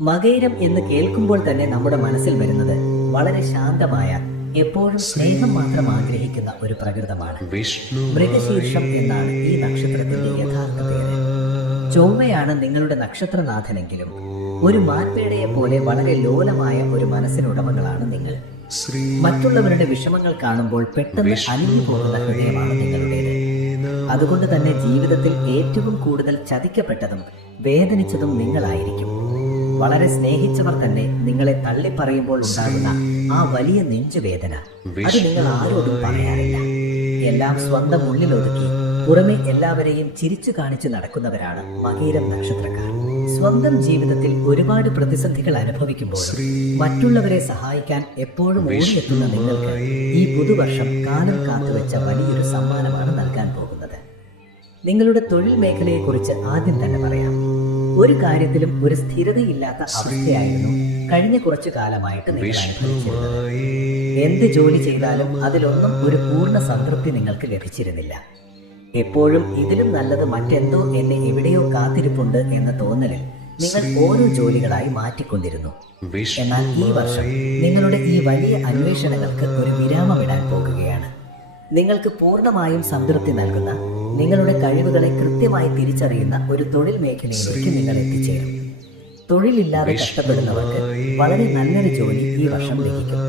മകയിരം എന്ന് കേൾക്കുമ്പോൾ തന്നെ നമ്മുടെ മനസ്സിൽ വരുന്നത് വളരെ ശാന്തമായ, എപ്പോഴും സ്നേഹം മാത്രം ആഗ്രഹിക്കുന്ന ഒരു പ്രകൃതമാണ്. മൃഗശീർഷം എന്നാണ് ഈ നക്ഷത്രത്തിന്റെ യഥാർത്ഥ പേര്. ചൊവ്വയാണ് നിങ്ങളുടെ നക്ഷത്രനാഥനെങ്കിലും ഒരു മാൻപേടയെ പോലെ വളരെ ലോലമായ ഒരു മനസ്സിനുടമകളാണ് നിങ്ങൾ. മറ്റുള്ളവരുടെ വിഷമങ്ങൾ കാണുമ്പോൾ പെട്ടെന്ന് അലിഞ്ഞു പോകുന്ന ഹൃദയമാണ് നിങ്ങളുടേത്. അതുകൊണ്ട് തന്നെ ജീവിതത്തിൽ ഏറ്റവും കൂടുതൽ ചതിക്കപ്പെട്ടതും വേദനിച്ചതും നിങ്ങളായിരിക്കും. വളരെ സ്നേഹിച്ചവർ തന്നെ നിങ്ങളെ തള്ളിപ്പറയുമ്പോൾ ഉണ്ടാകുന്ന ആ വലിയ നെഞ്ചുവേദന, അത് നിങ്ങൾ ആരോടും പറയാറില്ല. എല്ലാം സ്വന്തം ഉള്ളിലൊതുക്കി പുറമെ എല്ലാവരെയും ചിരിച്ചു കാണിച്ചു നടക്കുന്നവരാണ് മകയിരം നക്ഷത്രക്കാർ. സ്വന്തം ജീവിതത്തിൽ ഒരുപാട് പ്രതിസന്ധികൾ അനുഭവിക്കുമ്പോൾ മറ്റുള്ളവരെ സഹായിക്കാൻ എപ്പോഴും ഓടിയെത്തുന്ന നിങ്ങൾക്ക് ഈ പുതുവർഷം കാലം കാത്തുവെച്ച വലിയൊരു സമ്മാനമാണ് നൽകാൻ പോകുന്നത്. നിങ്ങളുടെ തൊഴിൽ മേഖലയെക്കുറിച്ച് ആദ്യം തന്നെ പറയാം. ഒരു കാര്യത്തിലും ഒരു സ്ഥിരതയില്ലാത്ത അവസ്ഥയായിരുന്നു കഴിഞ്ഞ കുറച്ചു കാലമായിട്ട് നിങ്ങൾ അനുഭവിച്ചിരുന്നത്. എന്ത് ജോലി ചെയ്താലും അതിലൊന്നും ഒരു പൂർണ്ണ സംതൃപ്തി നിങ്ങൾക്ക് ലഭിച്ചിരുന്നില്ല. എപ്പോഴും ഇതിലും നല്ലത് മറ്റെന്തോ എന്നെ എവിടെയോ കാത്തിരിപ്പുണ്ട് എന്ന തോന്നലിൽ നിങ്ങൾ ഓരോ ജോലികളായി മാറ്റിക്കൊണ്ടിരുന്നു. എന്നാൽ ഈ വർഷം നിങ്ങളുടെ ഈ വലിയ അന്വേഷണങ്ങൾക്ക് ഒരു വിരാമമിടാൻ പോകുകയാണ്. നിങ്ങൾക്ക് പൂർണ്ണമായും സംതൃപ്തി നൽകുന്ന, നിങ്ങളുടെ കഴിവുകളെ കൃത്യമായി തിരിച്ചറിയുന്ന ഒരു തൊഴിൽ മേഖലയിലേക്ക് നിങ്ങൾ എത്തിച്ചേരും. തൊഴിലില്ലാതെ കഷ്ടപ്പെടുന്നവർക്ക് വളരെ നല്ലൊരു ജോലി ഈ വർഷം ലഭിക്കും.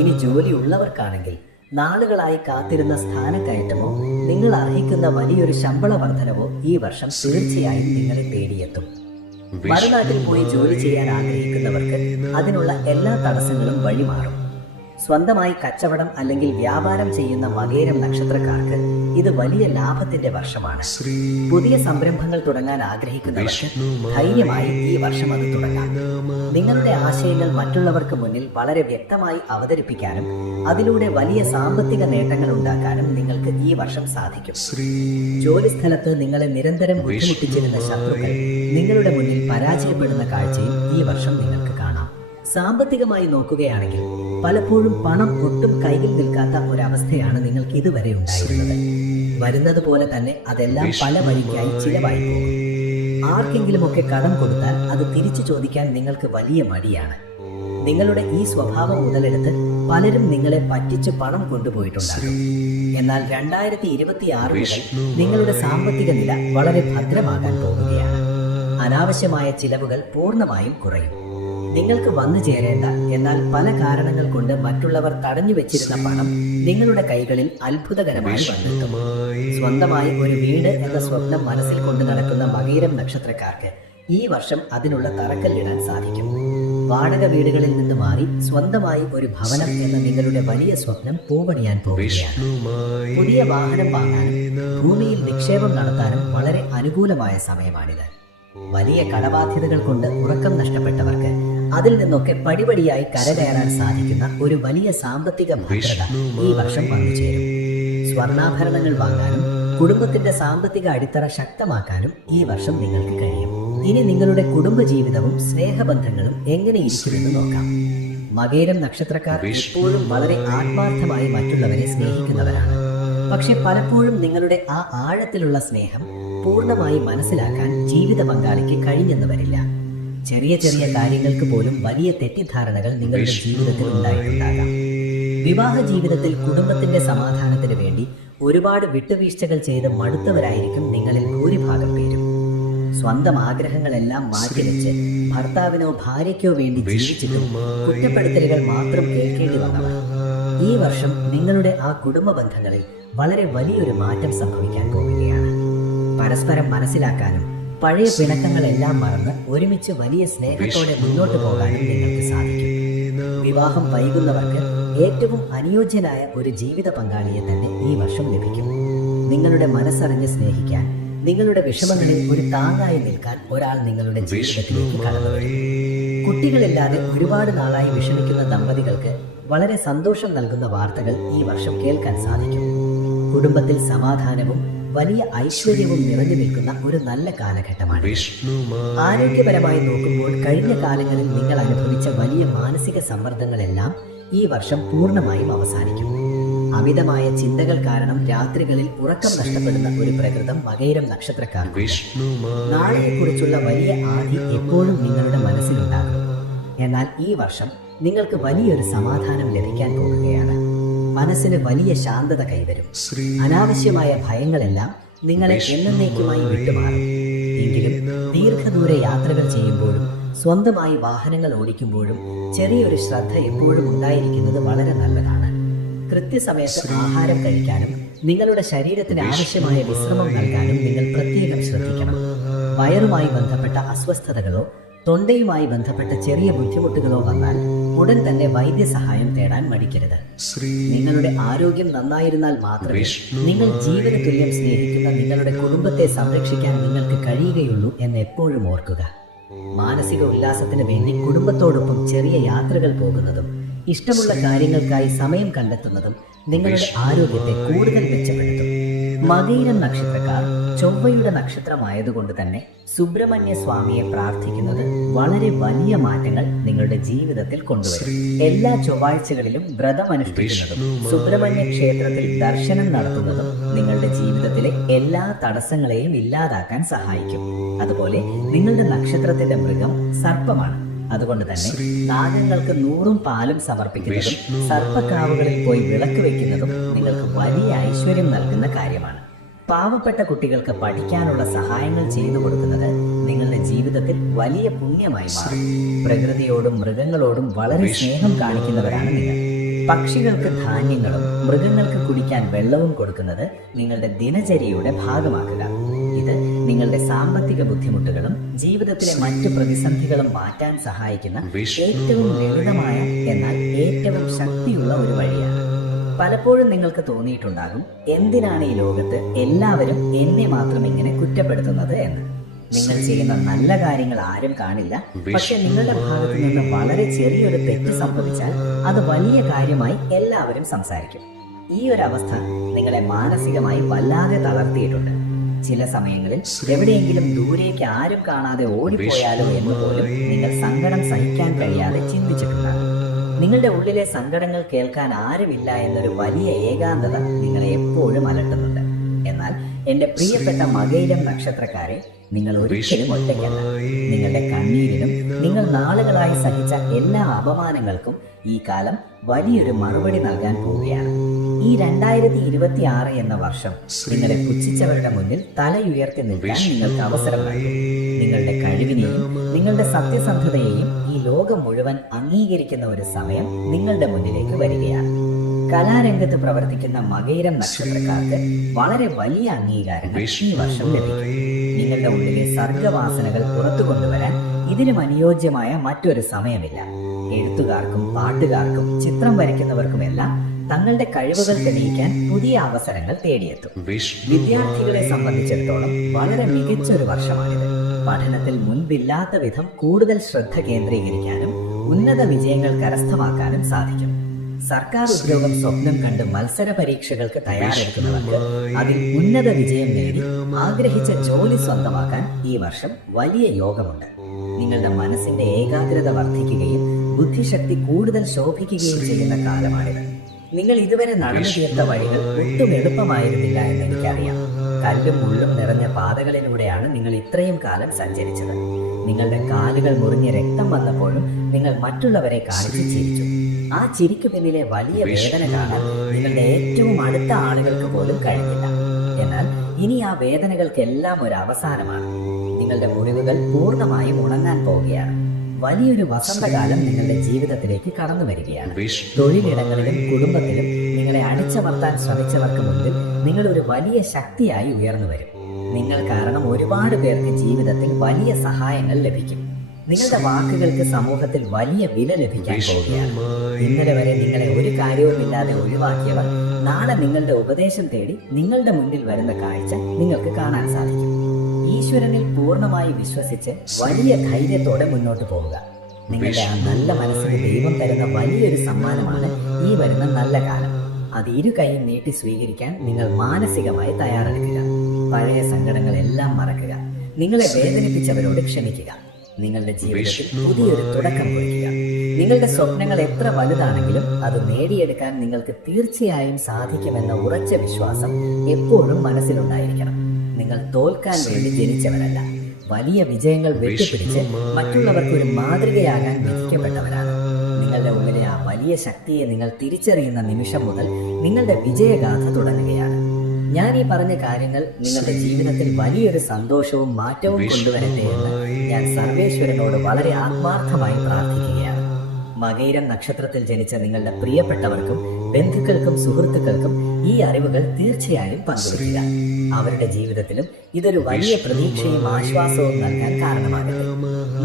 ഇനി ജോലി ഉള്ളവർക്കാണെങ്കിൽ നാളുകളായി കാത്തിരുന്ന സ്ഥാനക്കയറ്റമോ നിങ്ങൾ അർഹിക്കുന്ന വലിയൊരു ശമ്പള വർധനവോ ഈ വർഷം തീർച്ചയായും നിങ്ങളെ തേടിയെത്തും. മറുനാട്ടിൽ പോയി ജോലി ചെയ്യാൻ ആഗ്രഹിക്കുന്നവർക്ക് അതിനുള്ള എല്ലാ തടസ്സങ്ങളും വഴിമാറും. സ്വന്തമായി കച്ചവടം അല്ലെങ്കിൽ വ്യാപാരം ചെയ്യുന്ന മകയിരം നക്ഷത്രക്കാർക്ക് ഇത് വലിയ ലാഭത്തിന്റെ വർഷമാണ്. പുതിയ സംരംഭങ്ങൾ തുടങ്ങാൻ ആഗ്രഹിക്കുന്നവർക്ക് ധൈര്യമായി ഈ വർഷം അത് തുടങ്ങാം. നിങ്ങളുടെ ആശയങ്ങൾ മറ്റുള്ളവർക്ക് മുന്നിൽ വളരെ വ്യക്തമായി അവതരിപ്പിക്കാനും അതിലൂടെ വലിയ സാമ്പത്തിക നേട്ടങ്ങൾ ഉണ്ടാക്കാനും നിങ്ങൾക്ക് ഈ വർഷം സാധിക്കും. ജോലിസ്ഥലത്ത് നിങ്ങളെ നിരന്തരം ബുദ്ധിമുട്ടിച്ചിരുന്ന ശത്രുക്കൾ നിങ്ങളുടെ മുന്നിൽ പരാജയപ്പെടുന്ന കാഴ്ചയും ഈ വർഷം നിങ്ങൾക്ക് കാണാം. സാമ്പത്തികമായി നോക്കുകയാണെങ്കിൽ പലപ്പോഴും പണം ഒട്ടും കയ്യിൽ നിൽക്കാത്ത ഒരവസ്ഥയാണ് നിങ്ങൾക്ക് ഇതുവരെ ഉണ്ടായിരുന്നത്. വരുന്നത് പോലെ തന്നെ അതെല്ലാം പല വഴിക്കായി ചിലവായി പോകും. ആർക്കെങ്കിലുമൊക്കെ കടം കൊടുത്താൽ അത് തിരിച്ചു ചോദിക്കാൻ നിങ്ങൾക്ക് വലിയ മടിയാണ്. നിങ്ങളുടെ ഈ സ്വഭാവം മുതലെടുത്ത് പലരും നിങ്ങളെ പറ്റിച്ച് പണം കൊണ്ടുപോയിട്ടുണ്ടാകും. എന്നാൽ 2026 മുതൽ നിങ്ങളുടെ സാമ്പത്തിക നില വളരെ ഭദ്രമാകാൻ പോവുകയാണ്. അനാവശ്യമായ ചിലവുകൾ പൂർണ്ണമായും കുറയും. നിങ്ങൾക്ക് വന്നു ചേരേണ്ട, എന്നാൽ പല കാരണങ്ങൾ കൊണ്ട് മറ്റുള്ളവർ തടഞ്ഞു വെച്ചിരുന്ന പണം നിങ്ങളുടെ കൈകളിൽ അത്ഭുതകരമായി വന്നെത്തും. സ്വന്തമായി ഒരു വീട് എന്ന സ്വപ്നം മനസ്സിൽ കൊണ്ട് നടക്കുന്ന മകയിരം നക്ഷത്രക്കാർക്ക് ഈ വർഷം അതിനുള്ള തറക്കല്ലിടാൻ സാധിക്കും. വാടക വീടുകളിൽ നിന്ന് മാറി സ്വന്തമായി ഒരു ഭവനം എന്ന നിങ്ങളുടെ വലിയ സ്വപ്നം പൂവണിയാൻ പോവുകയാണ്. പുതിയ വാഹനം വാങ്ങാനും ഭൂമിയിൽ നിക്ഷേപം നടത്താനും വളരെ അനുകൂലമായ സമയമാണിത്. വലിയ കടബാധ്യതകൾ കൊണ്ട് ഉറക്കം നഷ്ടപ്പെട്ടവർക്ക് അതിൽ നിന്നൊക്കെ പടിപടിയായി കരകയറാൻ സാധിക്കുന്ന ഒരു വലിയ സാമ്പത്തിക ഭദ്രത ഈ വർഷം വന്നു ചേരും. സ്വർണ്ണാഭരണങ്ങൾ വാങ്ങാനും കുടുംബത്തിന്റെ സാമ്പത്തിക അടിത്തറ ശക്തമാക്കാനും ഈ വർഷം നിങ്ങൾക്ക് കഴിയും. ഇനി നിങ്ങളുടെ കുടുംബജീവിതവും സ്നേഹബന്ധങ്ങളും എങ്ങനെ ഇരിക്കുമെന്ന് നോക്കാം. മകയിരം നക്ഷത്രക്കാർ എപ്പോഴും വളരെ ആത്മാർത്ഥമായി മറ്റുള്ളവരെ സ്നേഹിക്കുന്നവരാണ്. പക്ഷെ പലപ്പോഴും നിങ്ങളുടെ ആ ആഴത്തിലുള്ള സ്നേഹം പൂർണ്ണമായി മനസ്സിലാക്കാൻ ജീവിത പങ്കാളിക്ക് കഴിഞ്ഞെന്ന് വരില്ല. ചെറിയ ചെറിയ കാര്യങ്ങൾക്ക് പോലും വലിയ തെറ്റിദ്ധാരണകൾ നിങ്ങളുടെ ജീവിതത്തിൽ ഉണ്ടായിട്ടുണ്ടാകാം. വിവാഹ ജീവിതത്തിൽ കുടുംബത്തിന്റെ സമാധാനത്തിന് വേണ്ടി ഒരുപാട് വിട്ടുവീഴ്ചകൾ ചെയ്ത് മടുത്തവരായിരിക്കും നിങ്ങളിൽ ഭൂരിഭാഗം പേരും. സ്വന്തം ആഗ്രഹങ്ങളെല്ലാം മാറ്റിവെച്ച് ഭർത്താവിനോ ഭാര്യയ്ക്കോ വേണ്ടി ജീവിച്ചിട്ടും കുറ്റപ്പെടുത്തലുകൾ മാത്രം കേൾക്കേണ്ടി വന്നവർ ഈ വർഷം നിങ്ങളുടെ ആ കുടുംബ ബന്ധങ്ങളിൽ വളരെ വലിയൊരു മാറ്റം സംഭവിക്കാൻ പോവുകയാണ്. പരസ്പരം മനസ്സിലാക്കാനും പഴയ പിണക്കങ്ങളെല്ലാം മറന്ന് ഒരുമിച്ച് വലിയ സ്നേഹത്തോടെ മുന്നോട്ട് പോകാനും നിങ്ങൾക്ക് സാധിക്കും. വിവാഹം വൈകുന്നവർക്ക് ഏറ്റവും അനുയോജ്യനായ ഒരു ജീവിത പങ്കാളിയെ തന്നെ ഈ വർഷം ലഭിക്കും. നിങ്ങളുടെ മനസ്സറിഞ്ഞ് സ്നേഹിക്കാൻ, നിങ്ങളുടെ വിഷമങ്ങളിൽ ഒരു താങ്ങായി നിൽക്കാൻ ഒരാൾ നിങ്ങളുടെ ജീവിതത്തിലേക്ക് കടന്നു വരും. കുട്ടികളില്ലാതെ ഒരുപാട് നാളായി വിഷമിക്കുന്ന ദമ്പതികൾക്ക് വളരെ സന്തോഷം നൽകുന്ന വാർത്തകൾ ഈ വർഷം കേൾക്കാൻ സാധിക്കും. കുടുംബത്തിൽ സമാധാനവും വലിയ ഐശ്വര്യവും നിറഞ്ഞു നിൽക്കുന്ന ഒരു നല്ല കാലഘട്ടമാണ്. ആരോഗ്യപരമായി നോക്കുമ്പോൾ കഴിഞ്ഞ കാലങ്ങളിൽ നിങ്ങൾ അനുഭവിച്ച വലിയ മാനസിക സമ്മർദ്ദങ്ങളെല്ലാം ഈ വർഷം പൂർണ്ണമായും അവസാനിക്കും. അമിതമായ ചിന്തകൾ കാരണം രാത്രികളിൽ ഉറക്കം നഷ്ടപ്പെടുന്ന ഒരു പ്രകൃതം മകയിരം നക്ഷത്രക്കാർക്ക് നാളെയെക്കുറിച്ചുള്ള വലിയ ആധി എപ്പോഴും നിങ്ങളുടെ മനസ്സിലുണ്ടാകും. എന്നാൽ ഈ വർഷം നിങ്ങൾക്ക് വലിയൊരു സമാധാനം ലഭിക്കാൻ പോകുകയാണ്. മനസ്സിന് വലിയ ശാന്തത കൈവരും. അനാവശ്യമായ ഭയങ്ങളെല്ലാം നിങ്ങളെ എന്നേക്കുമായി വിട്ടുമാറും. എങ്കിലും ദീർഘദൂര യാത്രകൾ ചെയ്യുമ്പോഴും സ്വന്തമായി വാഹനങ്ങൾ ഓടിക്കുമ്പോഴും ചെറിയൊരു ശ്രദ്ധ എപ്പോഴും ഉണ്ടായിരിക്കുന്നത് വളരെ നല്ലതാണ്. കൃത്യസമയത്ത് ആഹാരം കഴിക്കാനും നിങ്ങളുടെ ശരീരത്തിന് ആവശ്യമായ വിശ്രമം നൽകാനും നിങ്ങൾ പ്രത്യേകം ശ്രദ്ധിക്കണം. വയറുമായി ബന്ധപ്പെട്ട അസ്വസ്ഥതകളോ തൊണ്ടയുമായി ബന്ധപ്പെട്ട ചെറിയ ബുദ്ധിമുട്ടുകളോ വന്നാൽ ഉടൻ തന്നെ വൈദ്യസഹായം തേടാൻ മടിക്കരുത്. നിങ്ങളുടെ ആരോഗ്യം നന്നായിരുന്നാൽ മാത്രമേ നിങ്ങൾ ജീവന തുല്യം സ്നേഹിക്കുന്ന നിങ്ങളുടെ കുടുംബത്തെ സംരക്ഷിക്കാൻ നിങ്ങൾക്ക് കഴിയുകയുള്ളൂ എന്ന് എപ്പോഴും ഓർക്കുക. മാനസിക ഉല്ലാസത്തിന് വേണ്ടി കുടുംബത്തോടൊപ്പം ചെറിയ യാത്രകൾ പോകുന്നതും ഇഷ്ടമുള്ള കാര്യങ്ങൾക്കായി സമയം കണ്ടെത്തുന്നതും നിങ്ങളുടെ ആരോഗ്യത്തെ കൂടുതൽ മെച്ചപ്പെടുത്തും. മകയിരം നക്ഷത്രക്കാർ ചൊവ്വയുടെ നക്ഷത്രമായതുകൊണ്ട് തന്നെ സുബ്രഹ്മണ്യ സ്വാമിയെ പ്രാർത്ഥിക്കുന്നത് വളരെ വലിയ മാറ്റങ്ങൾ നിങ്ങളുടെ ജീവിതത്തിൽ കൊണ്ടുവരും. എല്ലാ ചൊവ്വാഴ്ചകളിലും വ്രതമനുഷ്ഠിക്കുന്നതും സുബ്രഹ്മണ്യ ക്ഷേത്രത്തിൽ ദർശനം നടത്തുന്നതും നിങ്ങളുടെ ജീവിതത്തിലെ എല്ലാ തടസ്സങ്ങളെയും ഇല്ലാതാക്കാൻ സഹായിക്കും. അതുപോലെ നിങ്ങളുടെ നക്ഷത്രത്തിന്റെ മൃഗം സർപ്പമാണ്. അതുകൊണ്ട് തന്നെ നാഗങ്ങൾക്ക് 100 പാലും സമർപ്പിക്കുന്നതും സർപ്പക്കാവുകളിൽ പോയി വിളക്ക് വെക്കുന്നതും നിങ്ങൾക്ക് വലിയ ഐശ്വര്യം നൽകുന്ന കാര്യമാണ്. പാവപ്പെട്ട കുട്ടികൾക്ക് പഠിക്കാനുള്ള സഹായങ്ങൾ ചെയ്തു കൊടുക്കുന്നത് നിങ്ങളുടെ ജീവിതത്തിൽ വലിയ പുണ്യമായി മാറും. പ്രകൃതിയോടും മൃഗങ്ങളോടും വളരെ സ്നേഹം കാണിക്കുന്നവരാണ് നിങ്ങൾ. പക്ഷികൾക്ക് ധാന്യങ്ങളും മൃഗങ്ങൾക്ക് കുടിക്കാൻ വെള്ളവും കൊടുക്കുന്നത് നിങ്ങളുടെ ദിനചര്യയുടെ ഭാഗമാക്കുക. ഇത് നിങ്ങളുടെ സാമ്പത്തിക ബുദ്ധിമുട്ടുകളും ജീവിതത്തിലെ മറ്റു പ്രതിസന്ധികളും മാറ്റാൻ സഹായിക്കുന്ന ഏറ്റവും ലളിതമായ എന്നാൽ ഏറ്റവും ശക്തിയുള്ള ഒരു വഴിയാണ്. പലപ്പോഴും നിങ്ങൾക്ക് തോന്നിയിട്ടുണ്ടാകും, എന്തിനാണ് ഈ ലോകത്ത് എല്ലാവരും എന്നെ മാത്രം ഇങ്ങനെ കുറ്റപ്പെടുത്തുന്നത് എന്ന്. നിങ്ങൾ ചെയ്യുന്ന നല്ല കാര്യങ്ങൾ ആരും കാണില്ല. പക്ഷെ നിങ്ങളുടെ ഭാഗത്തു നിന്ന് വളരെ ചെറിയൊരു തെറ്റ് സംഭവിച്ചാൽ അത് വലിയ കാര്യമായി എല്ലാവരും സംസാരിക്കും. ഈ ഒരു അവസ്ഥ നിങ്ങളെ മാനസികമായി വല്ലാതെ തളർത്തിയിട്ടുണ്ട്. ചില സമയങ്ങളിൽ എവിടെയെങ്കിലും ദൂരേക്ക് ആരും കാണാതെ ഓടിപ്പോയാലോ എന്ന് പോലും നിങ്ങൾ സങ്കടം സഹിക്കാൻ കഴിയാതെ ചിന്തിച്ചിട്ടുണ്ടാകും. നിങ്ങളുടെ ഉള്ളിലെ സങ്കടങ്ങൾ കേൾക്കാൻ ആരുമില്ല എന്നൊരു വലിയ ഏകാന്തത നിങ്ങളെ എപ്പോഴും അലട്ടുന്നുണ്ട്. എന്നാൽ എന്റെ പ്രിയപ്പെട്ട മകയിരം നക്ഷത്രക്കാരെ, നിങ്ങൾ ഒരിക്കലും ഒറ്റയ്ക്കല്ല. നിങ്ങളുടെ കണ്ണീരിനും നിങ്ങൾ നാളുകളായി സഹിച്ച എല്ലാ അപമാനങ്ങൾക്കും ഈ കാലം വലിയൊരു മറുപടി നൽകാൻ പോവുകയാണ്. ഈ 2026 എന്ന വർഷം നിങ്ങളെ പുച്ഛിച്ചവരുടെ മുന്നിൽ തലയുയർത്തി നിൽക്കാൻ നിങ്ങൾക്ക് അവസരം നൽകും. നിങ്ങളുടെ കഴിവിനെയും നിങ്ങളുടെ സത്യസന്ധതയെയും ഈ ലോകം മുഴുവൻ അംഗീകരിക്കുന്ന ഒരു സമയം നിങ്ങളുടെ മുന്നിലേക്ക് വരികയാണ്. കലാരംഗത്ത് പ്രവർത്തിക്കുന്ന മകയിരം നക്ഷത്രക്കാർക്ക് വളരെ വലിയ അംഗീകാരങ്ങൾ ഈ വർഷം ലഭിക്കും. നിങ്ങളുടെ ഉള്ളിലെ സർഗവാസനകൾ പുറത്തു കൊണ്ടുവരാൻ ഇതിനും അനുയോജ്യമായ മറ്റൊരു സമയമില്ല. എഴുത്തുകാർക്കും പാട്ടുകാർക്കും ചിത്രം വരയ്ക്കുന്നവർക്കുമെല്ലാം തങ്ങളുടെ കഴിവുകൾ തെളിയിക്കാൻ പുതിയ അവസരങ്ങൾ തേടിയെത്തും. വിദ്യാർത്ഥികളെ സംബന്ധിച്ചിടത്തോളം വളരെ മികച്ചൊരു വർഷമാണിത്. പഠനത്തിൽ മുൻപില്ലാത്ത വിധം കൂടുതൽ ശ്രദ്ധ കേന്ദ്രീകരിക്കാനും ഉന്നത വിജയങ്ങൾ കരസ്ഥമാക്കാനും സാധിക്കും. സർക്കാർ ഉദ്യോഗം സ്വപ്നം കണ്ട് മത്സര പരീക്ഷകൾക്ക് തയ്യാറെടുക്കുന്നവർക്ക് അതിൽ ഉന്നത വിജയം നേടി ആഗ്രഹിച്ച ജോലി സ്വന്തമാക്കാൻ ഈ വർഷം വലിയ യോഗമുണ്ട്. നിങ്ങളുടെ മനസ്സിന്റെ ഏകാഗ്രത വർദ്ധിക്കുകയും ബുദ്ധിശക്തി കൂടുതൽ ശോഭിക്കുകയും ചെയ്യുന്ന കാലമാണിത്. നിങ്ങൾ ഇതുവരെ നടന്നു തീർത്ത വഴികൾ ഒട്ടും എളുപ്പമായിരുന്നില്ല എന്ന് എനിക്കറിയാം. കല്ലും മുള്ളും നിറഞ്ഞ പാതകളിലൂടെയാണ് നിങ്ങൾ ഇത്രയും കാലം സഞ്ചരിച്ചത്. നിങ്ങളുടെ കാലുകൾ മുറിഞ്ഞ് രക്തം വന്നപ്പോഴും നിങ്ങൾ മറ്റുള്ളവരെ കാണിച്ച് ചിരിച്ചു. ആ ചിരിക്കു പിന്നിലെ വലിയ വേദന കാണാൻ നിങ്ങളുടെ ഏറ്റവും അടുത്ത ആളുകൾക്ക് പോലും കഴിഞ്ഞില്ല. എന്നാൽ ഇനി ആ വേദനകൾക്കെല്ലാം ഒരു അവസാനമാണ്. നിങ്ങളുടെ മുറിവുകൾ പൂർണ്ണമായും ഉണങ്ങാൻ പോവുകയാണ്. വലിയൊരു വസന്തകാലം നിങ്ങളുടെ ജീവിതത്തിലേക്ക് കടന്നു വരികയാണ്. തൊഴിലിടങ്ങളിലും കുടുംബത്തിലും നിങ്ങളെ അടിച്ചമർത്താൻ ശ്രമിച്ചവർക്ക് മുന്നിൽ നിങ്ങൾ ഒരു വലിയ ശക്തിയായി ഉയർന്നു വരും. നിങ്ങൾ കാരണം ഒരുപാട് പേർക്ക് ജീവിതത്തിൽ വലിയ സഹായങ്ങൾ ലഭിക്കും. നിങ്ങളുടെ വാക്കുകൾക്ക് സമൂഹത്തിൽ വലിയ വില ലഭിക്കാൻ പോവുകയാണ്. ഇന്നലെ വരെ നിങ്ങളെ ഒരു കാര്യവുമില്ലാതെ ഒഴിവാക്കിയവർ നാളെ നിങ്ങളുടെ ഉപദേശം തേടി നിങ്ങളുടെ മുന്നിൽ വരുന്ന കാഴ്ച നിങ്ങൾക്ക് കാണാൻ സാധിക്കും. ഈശ്വരനിൽ പൂർണ്ണമായി വിശ്വസിച്ച് വലിയ ധൈര്യത്തോടെ മുന്നോട്ട് പോവുക. നിങ്ങളുടെ ആ നല്ല മനസ്സിന് ദൈവം തരുന്ന വലിയൊരു സമ്മാനമാണ് ഈ വരുന്ന നല്ല കാലം. അത് ഇരു കൈയും നീട്ടി സ്വീകരിക്കാൻ നിങ്ങൾ മാനസികമായി തയ്യാറെടുക്കുക. പഴയ സങ്കടങ്ങളെല്ലാം മറക്കുക. നിങ്ങളെ വേദനിപ്പിച്ചവരോട് ക്ഷമിക്കുക. നിങ്ങളുടെ ജീവിതത്തിൽ പുതിയൊരു തുടക്കം കുറിക്കുക. നിങ്ങളുടെ സ്വപ്നങ്ങൾ എത്ര വലുതാണെങ്കിലും അത് നേടിയെടുക്കാൻ നിങ്ങൾക്ക് തീർച്ചയായും സാധിക്കുമെന്ന ഉറച്ച വിശ്വാസം എപ്പോഴും മനസ്സിലുണ്ടായിരിക്കണം. നിങ്ങൾ തോൽക്കാൻ വേണ്ടി ജനിച്ചവരല്ല, വലിയ വിജയങ്ങൾ വെട്ടിപ്പിടിച്ച് മറ്റുള്ളവർക്ക് ഒരു മാതൃകയാകാൻ വിധിക്കപ്പെട്ടവരാണ്. നിങ്ങളുടെ ഉള്ളിലെ ആ വലിയ ശക്തിയെ നിങ്ങൾ തിരിച്ചറിയുന്ന നിമിഷം മുതൽ നിങ്ങളുടെ വിജയഗാഥ തുടങ്ങുകയാണ്. ഞാൻ ഈ പറഞ്ഞ കാര്യങ്ങൾ നിങ്ങളുടെ ജീവിതത്തിൽ വലിയൊരു സന്തോഷവും മാറ്റവും കൊണ്ടുവരട്ടെ എന്ന് ഞാൻ സർവേശ്വരനോട് വളരെ ആത്മാർത്ഥമായി പ്രാർത്ഥിക്കുകയാണ്. മകയിരം നക്ഷത്രത്തിൽ ജനിച്ച നിങ്ങളുടെ പ്രിയപ്പെട്ടവർക്കും ബന്ധുക്കൾക്കും സുഹൃത്തുക്കൾക്കും ഈ അറിവുകൾ തീർച്ചയായും പങ്കുവയ്ക്കുക. അവരുടെ ജീവിതത്തിലും ഇതൊരു വലിയ പ്രതീക്ഷയും ആശ്വാസവും നൽകാൻ കാരണമാകട്ടെ.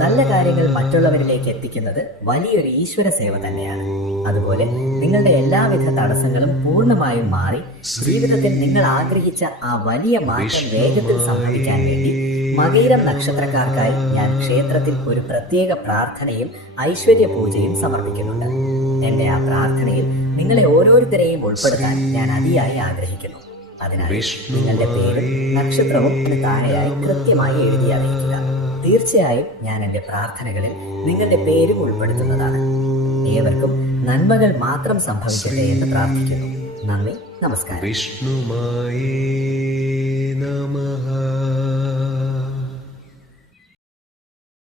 നല്ല കാര്യങ്ങൾ മറ്റുള്ളവരിലേക്ക് എത്തിക്കുന്നത് വലിയൊരു ഈശ്വര സേവ തന്നെയാണ്. അതുപോലെ നിങ്ങളുടെ എല്ലാവിധ തടസ്സങ്ങളും പൂർണ്ണമായും മാറി ജീവിതത്തിൽ നിങ്ങൾ ആഗ്രഹിച്ച ആ വലിയ മാറ്റം വേഗത്തിൽ സംഭവിക്കാൻ വേണ്ടി മകയിരം നക്ഷത്രക്കാർക്കായി ഞാൻ ക്ഷേത്രത്തിൽ ഒരു പ്രത്യേക പ്രാർത്ഥനയും ഐശ്വര്യ പൂജയും സമർപ്പിക്കുന്നുണ്ട്. എന്റെ ആ പ്രാർത്ഥനയിൽ നിങ്ങളെ ഓരോരുത്തരെയും ഉൾപ്പെടുത്താൻ ഞാൻ അതിയായി ആഗ്രഹിക്കുന്നു. അതിനാൽ നിങ്ങളുടെ പേരും നക്ഷത്രവും താഴെയായി കൃത്യമായി എഴുതി അറിയിക്കുക. തീർച്ചയായും ഞാൻ എന്റെ പ്രാർത്ഥനകളിൽ നിങ്ങളുടെ പേരും ഉൾപ്പെടുത്തുന്നതാണ്. ഏവർക്കും നന്മകൾ മാത്രം സംഭവിക്കട്ടെ എന്ന് പ്രാർത്ഥിക്കുന്നു. നന്ദി, നമസ്കാരം. വിഷ്ണുമായേ നമഃ.